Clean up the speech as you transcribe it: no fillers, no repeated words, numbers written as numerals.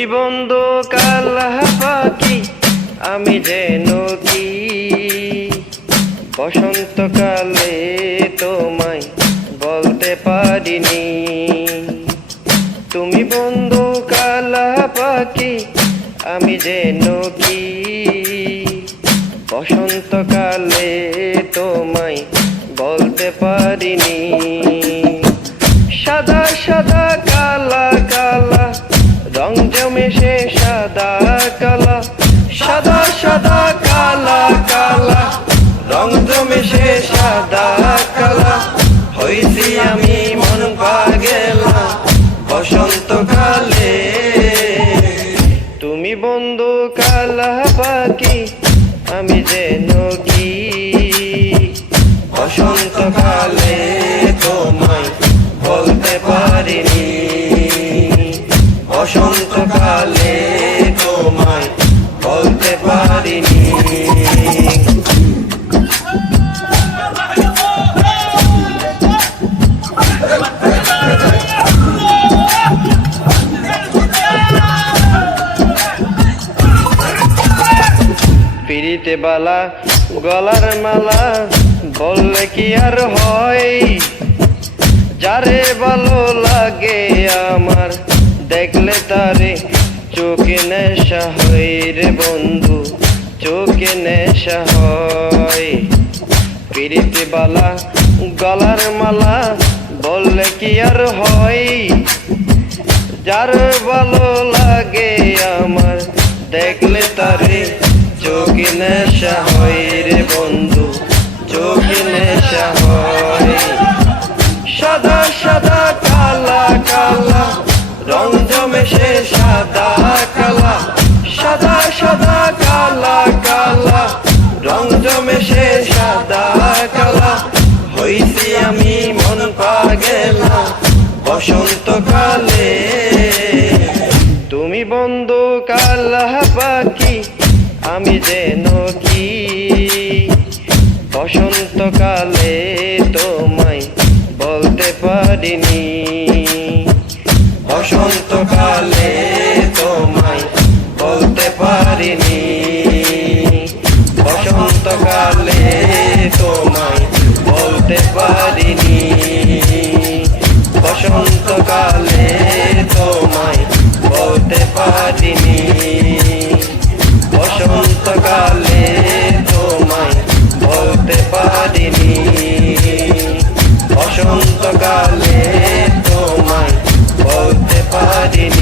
তুমি বন্ধু কালা পাখি, আমি যেন কি বসন্তকালে তোমায় বলতে পারিনি। তুমি বন্ধু কালা পাখি, আমি যেন কি বসন্তকালে তোমায় বলতে পারিনি। সাদা সাদা কালা কালা রং জমেছে সাদা কালা, সাদা সাদা কালা কালা রং জমেছে সাদা কালা। হইছি আমি মন পাগেলা বসন্তকালে। তুমি বন্ধু কালা পাখি, আমি যেন কি বসন্তকালে তোমায় বলতে পারিনি। বসন্তকালে তোমায় বলতে পারিনি। পিরিতে বালা গলার মালা বললে কি আর হয়, যারে ভালো লাগে আমার দেখলে তারে চোখে নেশা হয় রে বন্ধু, চোখে নেশা হয়। পিরিতে বালা গলার মালা বললে কি আর হয়, যার ভালো লাগে আমার দেখলে তারে চোখে নেশা হয় রে বন্ধু, চোখে নেশা হয়। সাদা সাদা কালা কালা রং জমেছে সাদা কালা, সাদা সাদা কালা কালা রং জমেছে সাদা কালা। হইছি আমি মন পাগেলা বসন্তকালে। তুমি বন্ধু কালা পাখি, আমি যেন কি বসন্তকালে তোমায় বলতে পারিনি। বসন্তকালে তোমায় বলতে পারিনি। বসন্তকালে তোমায় বলতে পারিনি। বসন্তকালে তোমায় বলতে পারিনি। বসন্তকালে তোমায় বলতে পারিনি। বসন্তকালে তোমায় বলতে পারিনি।